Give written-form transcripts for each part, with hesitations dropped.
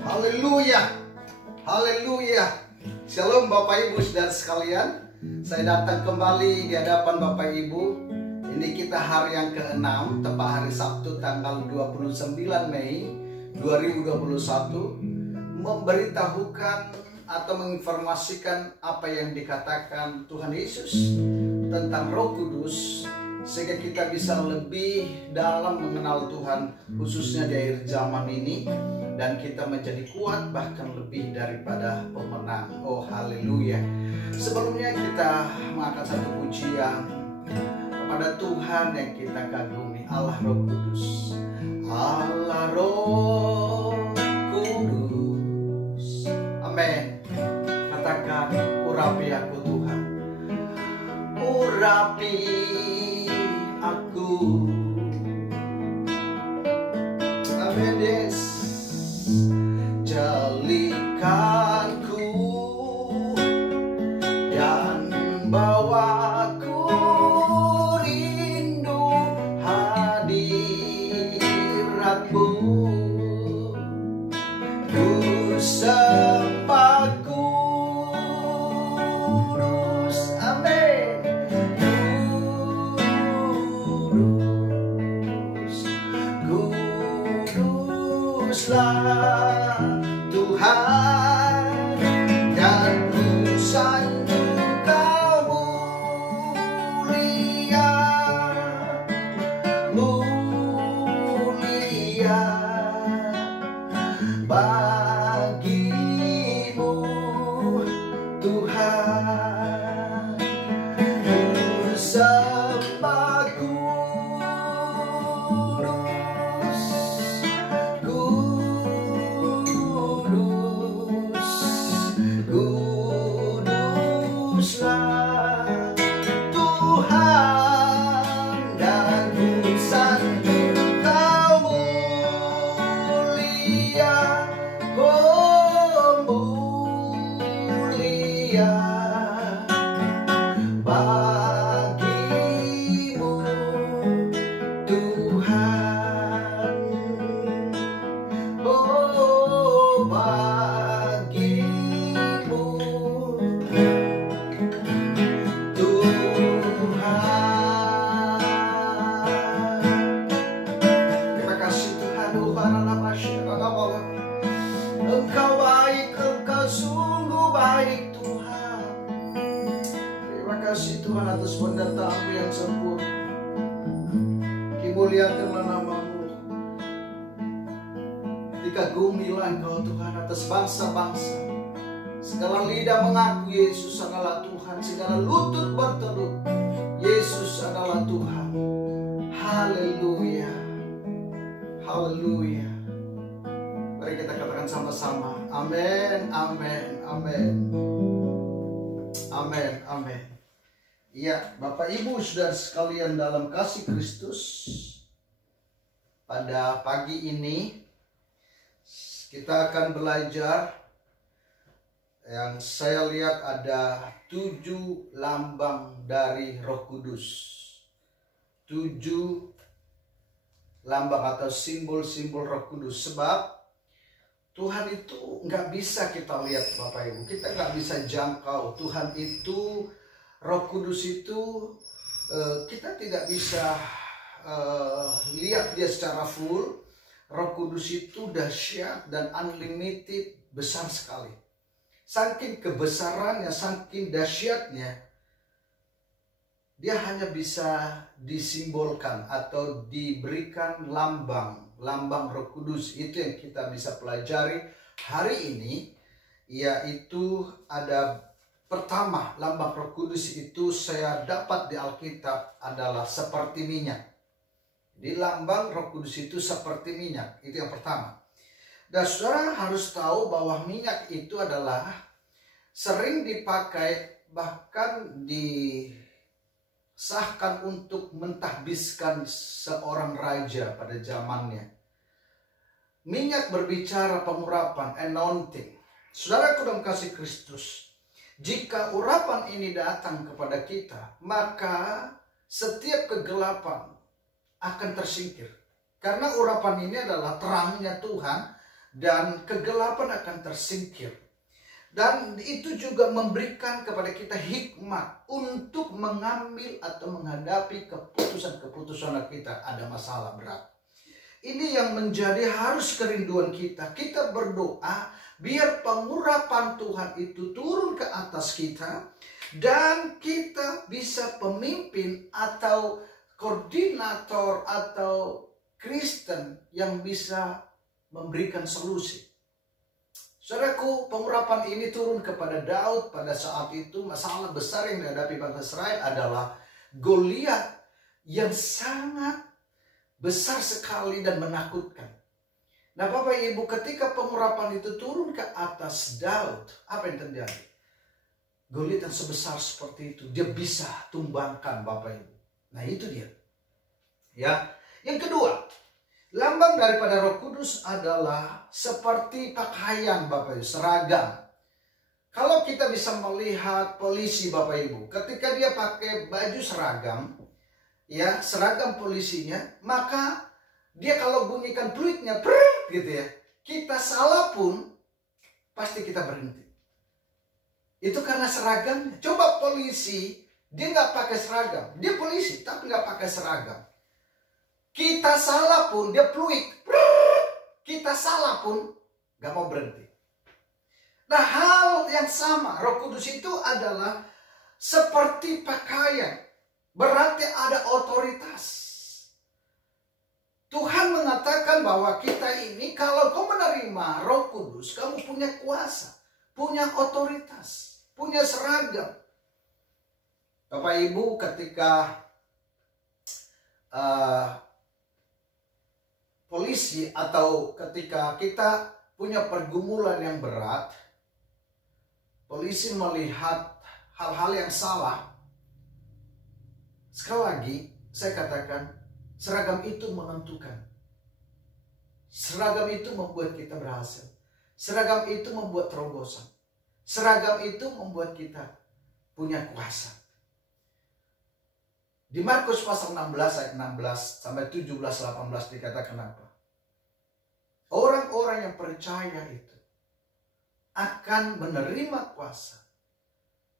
Haleluya, haleluya. Shalom Bapak Ibu Saudara sekalian. Saya datang kembali di hadapan Bapak Ibu. Ini kita hari yang ke-6, tepat hari Sabtu tanggal 29 Mei 2021, memberitahukan atau menginformasikan apa yang dikatakan Tuhan Yesus tentang Roh Kudus, sehingga kita bisa lebih dalam mengenal Tuhan, khususnya di akhir zaman ini, dan kita menjadi kuat bahkan lebih daripada pemenang. Oh haleluya. Sebelumnya kita mengangkat satu pujian kepada Tuhan yang kita kagumi, Allah Roh Kudus. Allah Roh Kudus. Amin. Katakan, urapi aku Tuhan, urapi aku. Amin. Yes. Jalikanku dan bawaku rindu hadiratmu. Ku sembah kudus, amin, kuduslah Tuhan, dan ku sanjung Kau mulia, mulia bagimu Tuhan. Ku sembah kudus, kuduslah Tuhan, dan ku sanjung Kau mulia, oh mulia bagimu Tuhan, oh bagimu Tuhan. Terima kasih Tuhan. Engkau baik, Engkau sungguh baik Tuhan. Terima kasih Tuhan atas pendataanmu yang sempurna. Dimuliakanlah nama-Mu. Dikagumilah Engkau Tuhan atas bangsa-bangsa. Segala lidah mengaku Yesus adalah Tuhan, segala lutut bertelut Yesus adalah Tuhan. Haleluya, haleluya. Mari kita katakan sama-sama, amin, amin, amin, amin, amin. Iya, Bapak Ibu Saudara sekalian dalam kasih Kristus, pada pagi ini kita akan belajar yang saya lihat ada 7 lambang dari Roh Kudus. 7 lambang atau simbol-simbol Roh Kudus. Sebab Tuhan itu nggak bisa kita lihat Bapak Ibu. Kita nggak bisa jangkau. Tuhan itu, Roh Kudus itu kita tidak bisa lihat dia secara full. Roh Kudus itu dahsyat dan unlimited, besar sekali. Saking kebesarannya, saking dahsyatnya, dia hanya bisa disimbolkan atau diberikan lambang Roh Kudus. Itu yang kita bisa pelajari hari ini, yaitu ada pertama, lambang Roh Kudus itu saya dapat di Alkitab adalah seperti minyak. Di lambang Roh Kudus itu seperti minyak, itu yang pertama. Dan saudara harus tahu bahwa minyak itu adalah sering dipakai, bahkan disahkan untuk mentahbiskan seorang raja pada zamannya. Minyak berbicara pengurapan, anointing. Saudaraku dalam kasih Kristus, jika urapan ini datang kepada kita, maka setiap kegelapan akan tersingkir. Karena urapan ini adalah terangnya Tuhan dan kegelapan akan tersingkir. Dan itu juga memberikan kepada kita hikmat untuk mengambil atau menghadapi keputusan-keputusan kita ada masalah berat. Ini yang menjadi harus kerinduan kita. Kita berdoa biar pengurapan Tuhan itu turun ke atas kita dan kita bisa pemimpin atau koordinator atau Kristen yang bisa memberikan solusi. Saudaraku, pengurapan ini turun kepada Daud pada saat itu. Masalah besar yang dihadapi bangsa Israel adalah Goliat yang sangat besar sekali dan menakutkan. Nah Bapak Ibu, ketika pengurapan itu turun ke atas Daud, apa yang terjadi? Goliat yang sebesar seperti itu, dia bisa tumbangkan Bapak Ibu. Nah itu dia. Ya, yang kedua, lambang daripada Roh Kudus adalah seperti pakaian Bapak Ibu, seragam. Kalau kita bisa melihat polisi Bapak Ibu, ketika dia pakai baju seragam, ya seragam polisinya, maka dia kalau bunyikan fluidnya, gitu ya, kita salah pun pasti kita berhenti. Itu karena seragamnya. Coba polisi, dia nggak pakai seragam, dia polisi tapi nggak pakai seragam. Kita salah pun dia fluid, kita salah pun gak mau berhenti. Nah hal yang sama, Roh Kudus itu adalah seperti pakaian, berarti ada otoritas. Tuhan mengatakan bahwa kita ini kalau kau menerima Roh Kudus, kamu punya kuasa, punya otoritas, punya seragam. Bapak Ibu, ketika polisi atau ketika kita punya pergumulan yang berat, polisi melihat hal-hal yang salah. Sekali lagi saya katakan, seragam itu menentukan. Seragam itu membuat kita berhasil. Seragam itu membuat terobosan. Seragam itu membuat kita punya kuasa. Di Markus pasal 16 ayat 16 sampai 17-18 dikatakan apa? Orang-orang yang percaya itu akan menerima kuasa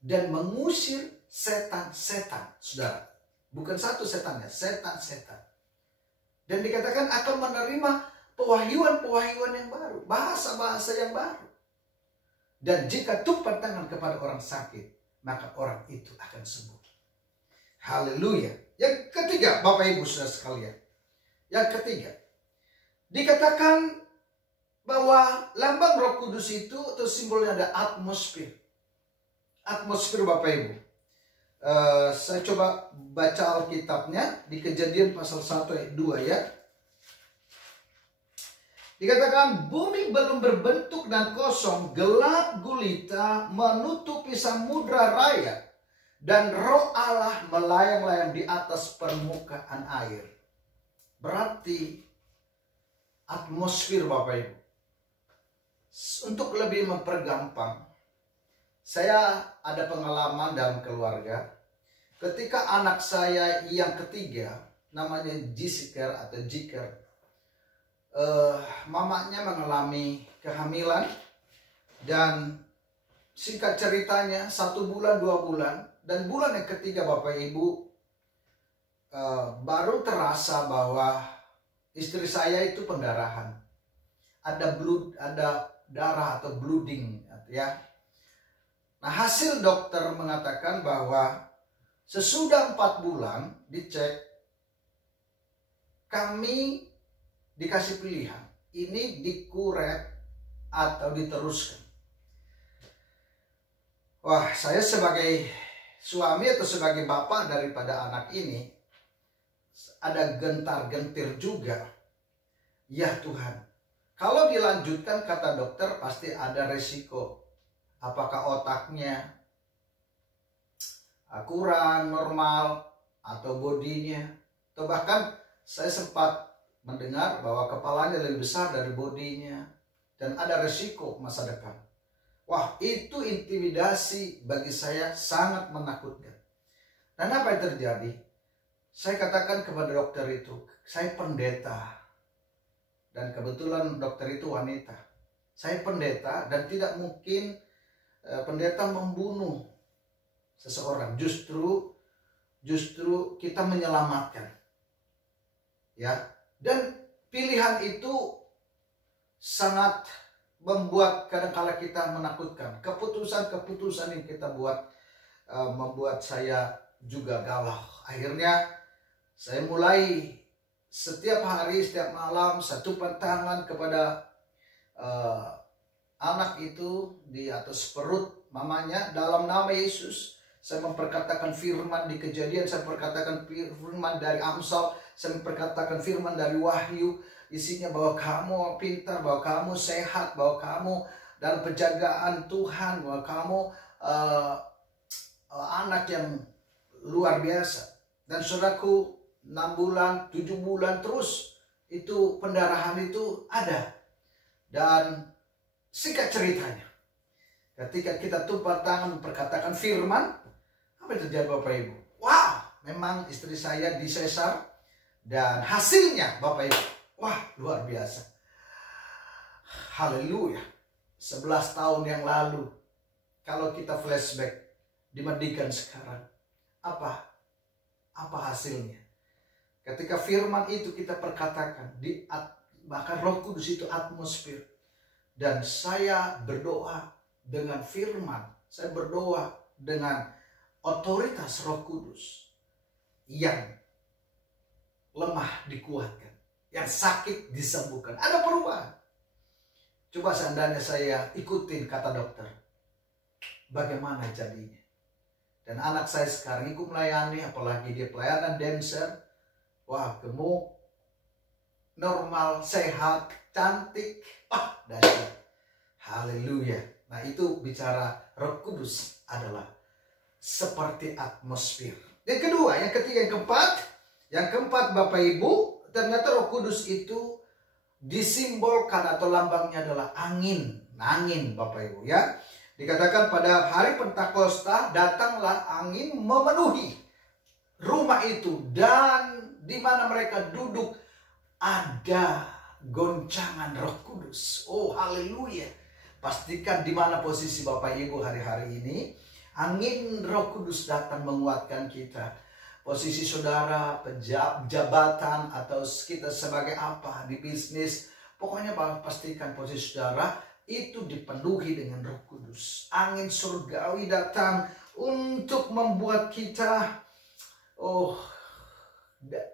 dan mengusir setan-setan, saudara. Bukan satu setannya, setan-setan. Dan dikatakan akan menerima pewahyuan-pewahyuan yang baru, bahasa-bahasa yang baru. Dan jika tumpah tangan kepada orang sakit, maka orang itu akan sembuh. Haleluya. Yang ketiga, Bapak Ibu saudara sekalian. Yang ketiga, dikatakan bahwa lambang Roh Kudus itu atau simbolnya ada atmosfer. Atmosfer Bapak Ibu. Saya coba baca Alkitabnya di Kejadian pasal 1 ayat 2 ya. Dikatakan bumi belum berbentuk dan kosong, gelap gulita menutupi samudra raya. Dan Roh Allah melayang-layang di atas permukaan air. Berarti atmosfer Bapak Ibu. Untuk lebih mempergampang, saya ada pengalaman dalam keluarga. Ketika anak saya yang ketiga, namanya Jessica atau Jiker, mamanya mengalami kehamilan. Dan singkat ceritanya 1 bulan 2 bulan. Dan bulan yang ketiga Bapak Ibu, baru terasa bahwa istri saya itu pendarahan. Ada darah atau bleeding ya. Nah hasil dokter mengatakan bahwa sesudah 4 bulan dicek, kami dikasih pilihan. Ini dikurek atau diteruskan. Wah, saya sebagai suami atau sebagai bapak daripada anak ini ada gentar-gentir juga. Ya Tuhan, kalau dilanjutkan kata dokter pasti ada resiko. Apakah otaknya kurang normal atau bodinya, atau bahkan saya sempat mendengar bahwa kepalanya lebih besar dari bodinya dan ada resiko masa depan. Wah, itu intimidasi bagi saya sangat menakutkan. Dan apa yang terjadi? Saya katakan kepada dokter itu, saya pendeta Dan kebetulan dokter itu wanita. Saya pendeta dan tidak mungkin pendeta membunuh seseorang. Justru kita menyelamatkan. Ya. Dan pilihan itu sangat membuat kadang-kala kita menakutkan. Keputusan-keputusan yang kita buat membuat saya juga galau. Akhirnya saya mulai setiap hari, setiap malam satu tangan kepada anak itu di atas perut mamanya dalam nama Yesus. Saya memperkatakan firman di Kejadian, saya memperkatakan firman dari Amsal, saya memperkatakan firman dari Wahyu. Isinya bahwa kamu pintar, bahwa kamu sehat, bahwa kamu dalam penjagaan Tuhan, bahwa kamu anak yang luar biasa. Dan saudaraku, 6 bulan, 7 bulan terus itu pendarahan itu ada. Dan singkat ceritanya, ketika kita tumpah tangan memperkatakan firman, apa yang terjadi Bapak Ibu? Wah, memang istri saya disesar dan hasilnya Bapak Ibu, wah luar biasa. Haleluya. 11 tahun yang lalu, kalau kita flashback dibandingkan sekarang, apa hasilnya? Ketika firman itu kita perkatakan, bahkan Roh Kudus itu atmosfer. Dan saya berdoa dengan firman, saya berdoa dengan otoritas Roh Kudus. Yang lemah dikuatkan, yang sakit disembuhkan. Ada perubahan. Coba seandainya saya ikutin kata dokter, bagaimana jadinya? Dan anak saya sekarang ikut melayani, apalagi dia pelayanan dancer. Wah, gemuk, normal, sehat, cantik. Dahsyat. Haleluya. Nah, itu bicara Roh Kudus adalah seperti atmosfer. Yang kedua, yang ketiga, yang keempat Bapak Ibu, ternyata Roh Kudus itu disimbolkan atau lambangnya adalah angin. Angin Bapak Ibu ya. Dikatakan pada hari Pentakosta datanglah angin memenuhi rumah itu, dan di mana mereka duduk ada goncangan Roh Kudus. Oh haleluya. Pastikan di mana posisi Bapak Ibu hari-hari ini, angin Roh Kudus datang menguatkan kita. Posisi saudara, jabatan, atau kita sebagai apa di bisnis, pokoknya pastikan posisi saudara itu dipenuhi dengan Roh Kudus. Angin surgawi datang untuk membuat kita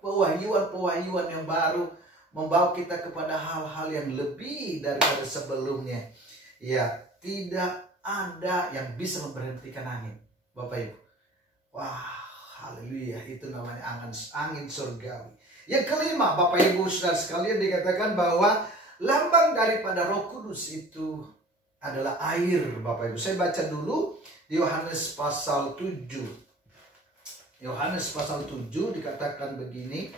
pewahyuan yang baru, membawa kita kepada hal-hal yang lebih daripada sebelumnya. Ya, tidak ada yang bisa memberhentikan angin, Bapak Ibu. Wah, haleluya, itu namanya angin surgawi. Yang kelima, Bapak Ibu saudara sekalian, dikatakan bahwa lambang daripada Roh Kudus itu adalah air, Bapak Ibu. Saya baca dulu di Yohanes pasal 7. Yohanes pasal 7 dikatakan begini.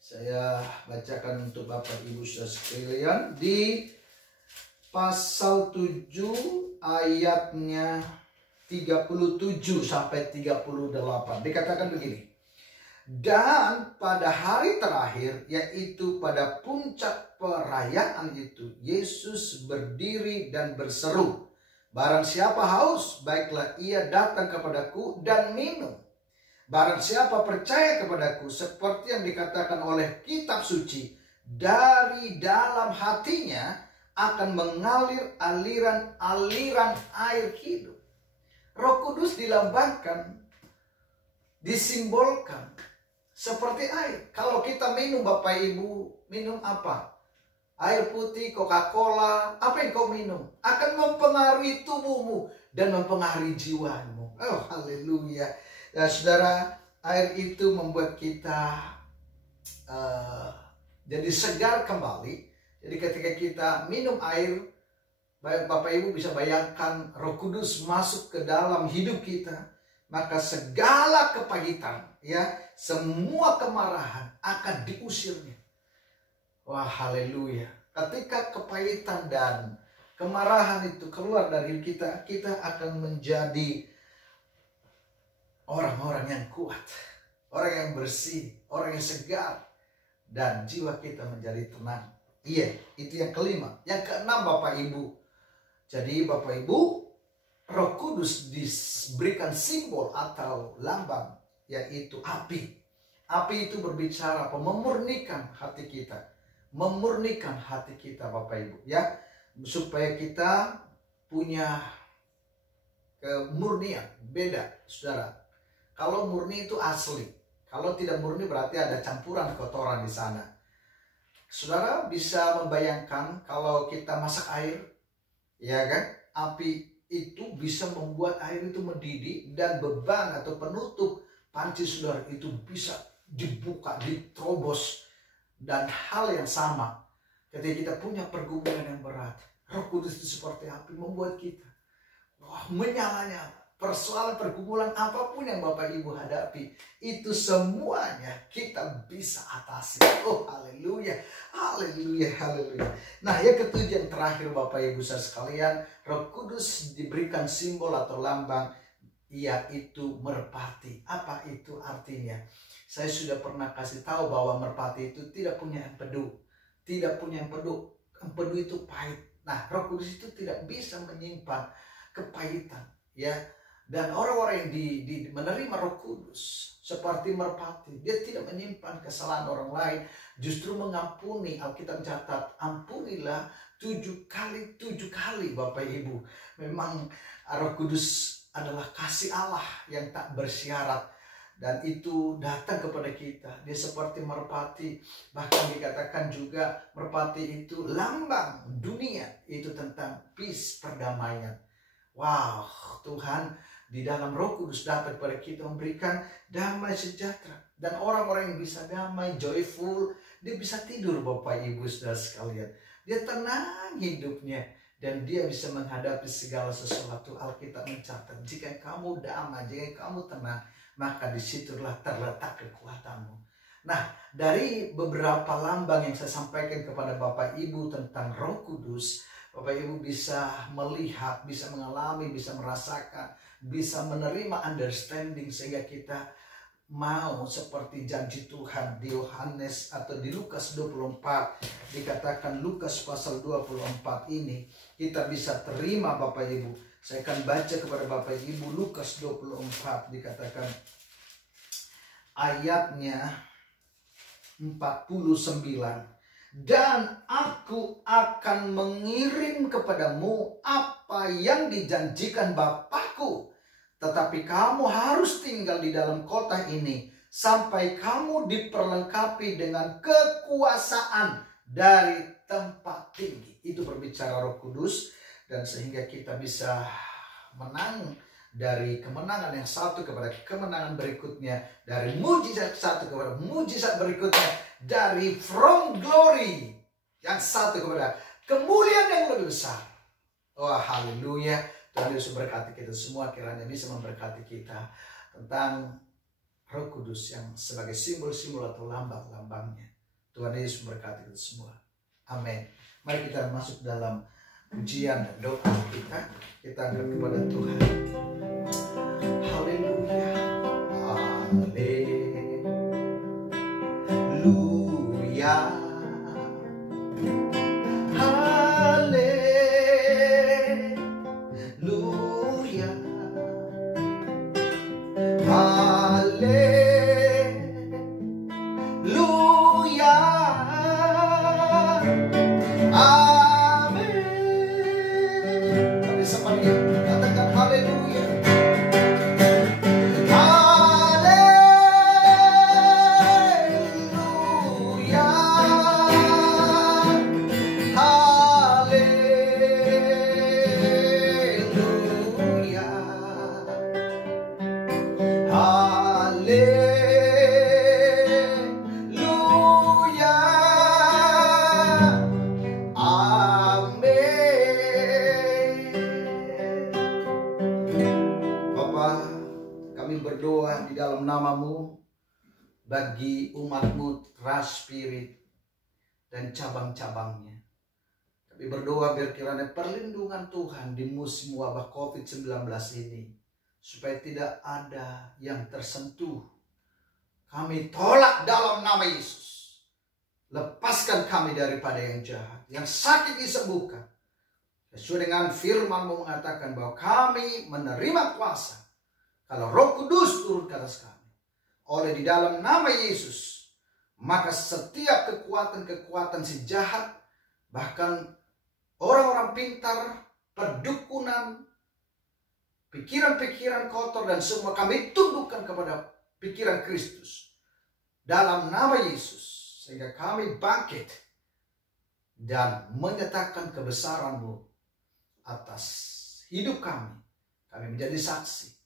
Saya bacakan untuk Bapak Ibu saudara sekalian di pasal 7 ayatnya 37 sampai 38. Dikatakan begini. Dan pada hari terakhir, yaitu pada puncak perayaan itu, Yesus berdiri dan berseru, barang siapa haus, baiklah ia datang kepadaku dan minum. Barang siapa percaya kepadaku, seperti yang dikatakan oleh kitab suci, dari dalam hatinya akan mengalir aliran air hidup. Roh Kudus dilambangkan, disimbolkan seperti air. Kalau kita minum, Bapak Ibu, minum apa? Air putih, Coca-Cola, apa yang kau minum? Akan mempengaruhi tubuhmu dan mempengaruhi jiwamu. Oh, haleluya. Ya, saudara, air itu membuat kita jadi segar kembali. Jadi ketika kita minum air, Bapak Ibu bisa bayangkan Roh Kudus masuk ke dalam hidup kita, maka segala kepahitan, ya, semua kemarahan akan diusirnya. Wah, haleluya. Ketika kepahitan dan kemarahan itu keluar dari kita, kita akan menjadi orang-orang yang kuat, orang yang bersih, orang yang segar, dan jiwa kita menjadi tenang. Iya, itu yang kelima. Yang keenam Bapak Ibu. Jadi Bapak Ibu, Roh Kudus diberikan simbol atau lambang, yaitu api. Api itu berbicara apa? Memurnikan hati kita. Memurnikan hati kita Bapak Ibu. Ya, supaya kita punya kemurnian. Beda saudara. Kalau murni itu asli. Kalau tidak murni berarti ada campuran kotoran di sana. Saudara bisa membayangkan kalau kita masak air, ya kan? Api itu bisa membuat air itu mendidih dan beban atau penutup panci saudara itu bisa dibuka, diterobos. Dan hal yang sama ketika kita punya pergumulan yang berat, Roh Kudus itu seperti api membuat kita menyala-nyala. Persoalan pergumulan apapun yang Bapak Ibu hadapi, itu semuanya kita bisa atasi. Oh haleluya, haleluya, haleluya. Nah yang ketujuh, yang terakhir Bapak Ibu sekalian, Roh Kudus diberikan simbol atau lambang, yaitu merpati. Apa itu artinya? Saya sudah pernah kasih tahu bahwa merpati itu tidak punya empedu. Tidak punya empedu. Empedu itu pahit. Nah Roh Kudus itu tidak bisa menyimpan kepahitan, ya. Dan orang-orang yang menerima Roh Kudus seperti merpati, dia tidak menyimpan kesalahan orang lain, justru mengampuni. Alkitab mencatat, ampunilah 7 kali Bapak Ibu. Memang Roh Kudus adalah kasih Allah yang tak bersyarat, dan itu datang kepada kita. Dia seperti merpati. Bahkan dikatakan juga merpati itu lambang dunia, itu tentang peace, perdamaian. Wow, Tuhan di dalam Roh Kudus datang kepada kita memberikan damai sejahtera. Dan orang-orang yang bisa damai, joyful, dia bisa tidur Bapak Ibu saudara sekalian. Dia tenang hidupnya dan dia bisa menghadapi segala sesuatu. Alkitab mencatat, jika kamu damai, jika kamu tenang, maka disitulah terletak kekuatanmu. Nah, dari beberapa lambang yang saya sampaikan kepada Bapak Ibu tentang Roh Kudus, Bapak Ibu bisa melihat, bisa mengalami, bisa merasakan, bisa menerima understanding, sehingga kita mau seperti janji Tuhan di Yohanes atau di Lukas 24. Dikatakan Lukas pasal 24 ini kita bisa terima Bapak Ibu. Saya akan baca kepada Bapak Ibu Lukas 24, dikatakan ayatnya 49. Dan aku akan mengirim kepadamu apa yang dijanjikan Bapakku. Tetapi kamu harus tinggal di dalam kota ini sampai kamu diperlengkapi dengan kekuasaan dari tempat tinggi. Itu berbicara Roh Kudus. Dan sehingga kita bisa menang dari kemenangan yang satu kepada kemenangan berikutnya. Dari mujizat satu kepada mujizat berikutnya. Dari from glory yang satu kepada kemuliaan yang lebih besar. Oh haleluya. Tuhan Yesus berkati kita semua, kiranya bisa memberkati kita tentang Roh Kudus yang sebagai simbol-simbol atau lambang-lambangnya. Tuhan Yesus memberkati kita semua. Amin. Mari kita masuk dalam pujian dan doa kita. Kita angkat kepada Tuhan. Haleluya. Haleluya. Bagi umatmu Trust Spirit dan cabang-cabangnya. Kami berdoa biar kiranya perlindungan Tuhan di musim wabah COVID-19 ini, supaya tidak ada yang tersentuh. Kami tolak dalam nama Yesus. Lepaskan kami daripada yang jahat. Yang sakit disembuhkan. Sesuai dengan firman-Mu mengatakan bahwa kami menerima kuasa kalau Roh Kudus turun ke atas kami. Oleh di dalam nama Yesus, maka setiap kekuatan-kekuatan si jahat, bahkan orang-orang pintar, perdukunan, pikiran-pikiran kotor dan semua kami tundukkan kepada pikiran Kristus. Dalam nama Yesus. Sehingga kami bangkit dan menyatakan kebesaran-Mu atas hidup kami. Kami menjadi saksi.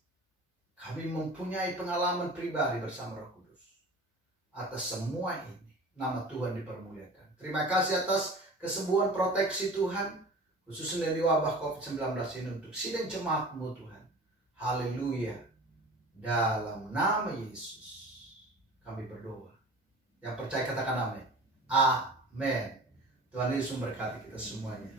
Kami mempunyai pengalaman pribadi bersama Roh Kudus. Atas semua ini, nama Tuhan dipermuliakan. Terima kasih atas kesembuhan proteksi Tuhan. Khususnya di wabah COVID-19 ini untuk sidang jemaat-Mu Tuhan. Haleluya. Dalam nama Yesus kami berdoa. Yang percaya katakan amin. Amin. Tuhan Yesus memberkati kita semuanya.